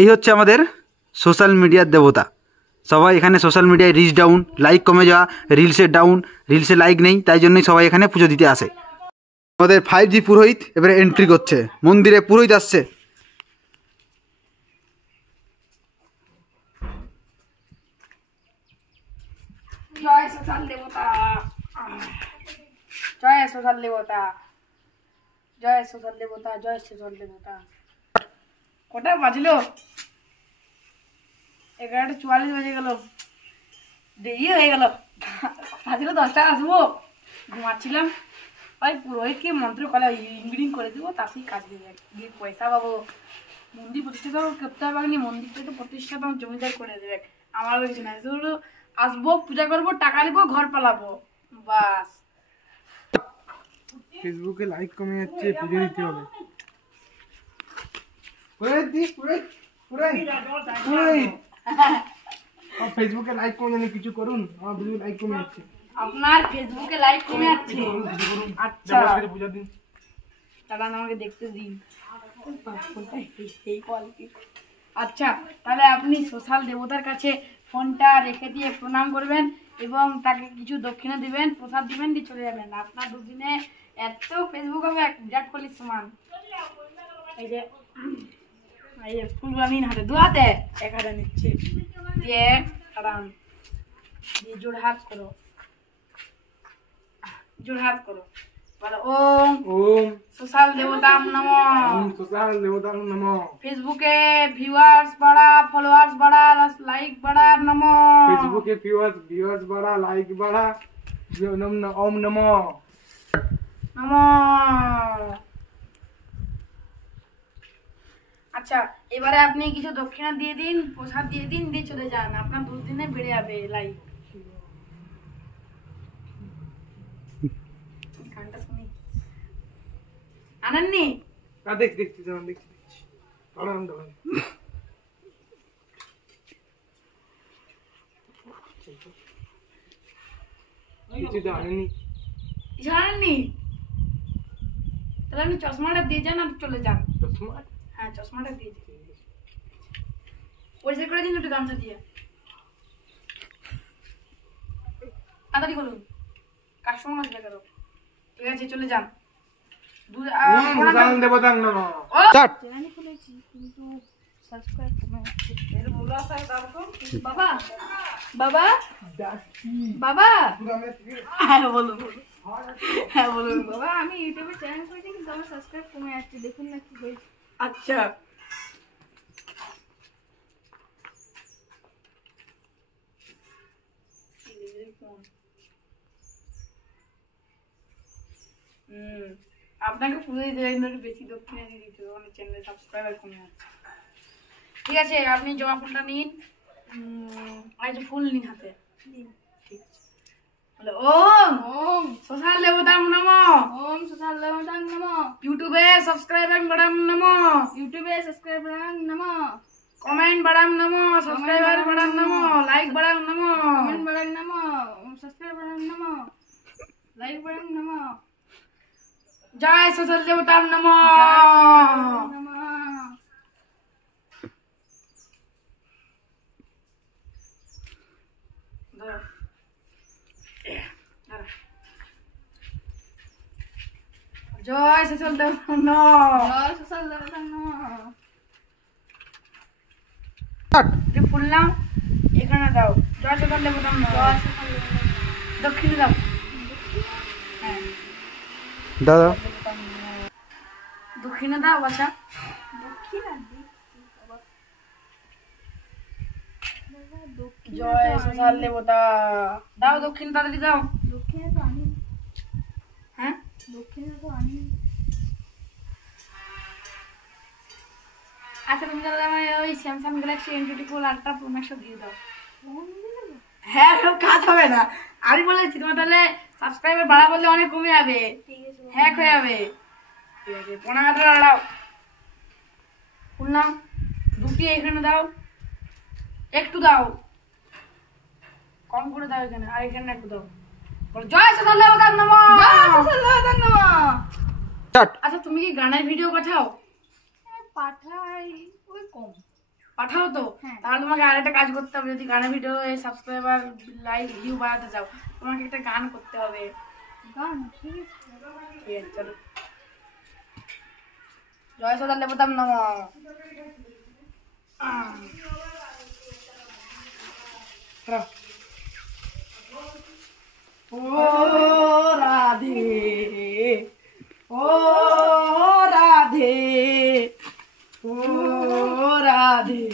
এই হচ্ছে আমাদের সোশ্যাল মিডিয়ার দেবতা। সবাই এখানে সোশ্যাল মিডিয়ায় রিচ ডাউন, লাইক কমে যাওয়া, রিলসের ডাউন, রিলসে লাইক নেই, তাই জন্যই সবাই এখানে পুজো দিতে আসে। আমাদের 5G পুরোহিত এবারে এন্ট্রি করছে, মন্দিরে পুরোহিত আসছে। জয় সোশ্যাল দেবতা, জয় সোশ্যাল দেবতা, জয় সোশ্যাল দেবতা, জয় সোশ্যাল দেবতা। কটা বাজলো? 11:44 বেজে গেল, দেরি হয়ে গেল। বাজলো 10টা, আসবো। ঘুমাচ্ছিলাম, ওই পুরোহিতকে মন্ত্র কলা ইংরিং করে দেবো, তাতেই কাজ দিয়ে গিয়ে পয়সা পাবো। মন্দির প্রতিষ্ঠা করতে হবে, মন্দিরটা তো প্রতিষ্ঠা তো জমিদার করে দেবে। আমার কিছু না, শুধু আসবো, পূজা করবো, টাকা নিবো, ঘর পালাবো, বাস। ফেসবুকে লাইক কমে যাচ্ছে, পুজো দিতে হবে। ফেসবুকে লাইক কমে যাচ্ছে, কিছু করুন। আমার ভিডিও লাইক কমে যাচ্ছে। আপনার ফেসবুকে লাইক কমে যাচ্ছে? আচ্ছা দাদা আমাকে দেখতে দিন। আচ্ছা, তাহলে আপনি সোশ্যাল দেবতার কাছে ফোনটা রেখে দিয়ে প্রণাম করবেন এবং তাকে কিছু দক্ষিণা দিবেন, প্রসাদ দিবেন, দিয়ে চলে যাবেন। আপনার দুদিনে এত ফেসবুক হবে বিরাট কোহলির সমান। এই যে ফুলবানি হাতে, দু হাতে, এক হাতে নিচ্ছে, দিয়ে আরাম দিয়ে জোড় হাত করো, জোড় হাত করো, বলো ওম ওম সোশ্যাল দেবতাম নমঃ। ওম সোশ্যাল দেবতাং নমঃ। ফেসবুকে ভিউয়ার্স বাড়া, ফলোয়ার্স বাড়া, লাইক বাড়া নমঃ। ফেসবুকে ভিউয়ার্স বাড়া, লাইক বাড়া, ওম নমঃ নমঃ। আচ্ছা, এবারে আপনি কিছু দক্ষিণা দিয়ে দিন, প্রসাদ দিয়ে দিন, দিয়ে চলে যান। আপনার দুদিনে বেড়ে যাবে লাইক। গানটা শুনি, আনেননি? দেখছি কিছু আনেনি, জানেননি? তাহলে আপনি চশমাটা দিয়ে যান আর চলে যান। হ্যাঁ, চশমাটা দিয়ে দিন, পরিষ্কার করে দিন একটু গামছা দিয়ে। তাড়াতাড়ি করুন, কাস্টমার আসবে কেন। ঠিক আছে, চলে যান। দেবতাং নমঃ। চ্যানেল খুলেছি কিন্তু সাবস্ক্রাইব কমে যাচ্ছে। এর বলা আছে দাও তো। বাবা বাবা বাবা, হ্যাঁ বলুন, হ্যাঁ বলুন। বাবা, আমি ইউটিউবে চ্যানেল খুলেছি কিন্তু আমার সাবস্ক্রাইব কমে যাচ্ছে, দেখুন না কি হয়েছে। আচ্ছা, আপনাকে পুজো দিতে যাই, একটু বেশি দক্ষিণা দিয়ে দিতে হবে, অনেক চ্যানেলে সাবস্ক্রাইবার কমে যাচ্ছে। ঠিক আছে, আপনি জমা ফুলটা নিন, আর একটা ফুল নিন হাতে। ঠিক আছে, বলে ওম ওম সোশ্যাল দেবতাং নমঃ। ওম সোশ্যাল দেবতাং নমঃ। ইউটিউবে সাবস্ক্রাইবার বাড়াম নমঃ। ইউটিউবে সাবস্ক্রাইবার নমঃ। কমেন্ট বাড়াম নমঃ। সাবস্ক্রাইবার বাড়াম নমঃ। লাইক বাড়াম নমঃ। কমেন্ট বাড়াম নমঃ। সাবস্ক্রাইব বাড়াম নমঃ। লাইক বাড়াম নমঃ। জয় সোশ্যাল দেবতাং নমঃ। জয় সোশ্যাল দেবতাং নমঃ। জয় সোশ্যাল দেবতাং নমঃ। ফুল নাও, এখানে দাও, জয় সোশ্যাল দেবতাং নমঃ। জয় সোশ্যাল দেবতাং নমঃ। দক্ষিণে দাও, হ্যাঁ দাদা দক্ষিণে দাও। বাচ্চা দক্ষিণা, জয় সোশ্যাল দেবতা দাও, দক্ষিণ তাড়াতাড়ি দাও। দক্ষিণে তো আনি, হ্যাঁ দক্ষিণে তো আনি। আচ্ছা, তুমি তাহলে আমার ওই Samsung Galaxy M24 ultra pro max দিয়ে দাও। হ্যাঁ, সব কাজ হবে না, আমি বলেছি তোমার তাহলে সাবস্ক্রাইবার বাড়া বললে অনেক কমে যাবে, হ্যাক হয়ে যাবে। ঠিক আছে, পোনাটা দাও, ফুল নাও, দুটি এখানে দাও, একটু দাও, কম করে দাও এখানে, আর এখানে একটু দাও। জয় সোশ্যাল দেবতাং নমঃ। জয় সোশ্যাল দেবতাং নমঃ। আচ্ছা, তুমি কি গানের ভিডিও পাঠাও? পাঠাই, ওই কম পাঠাও তো, তাহলে তোমাকে আরেকটা কাজ করতে হবে। যদি গানের ভিডিও সাবস্ক্রাইবার লাইক ভিউ বাড়াতে চাও, তোমাকে একটা গান করতে হবে। ঠিক আছে, চলো। জয় সদা লেবতাম নম। ও রাধে, ও রাধে, ও রাধে।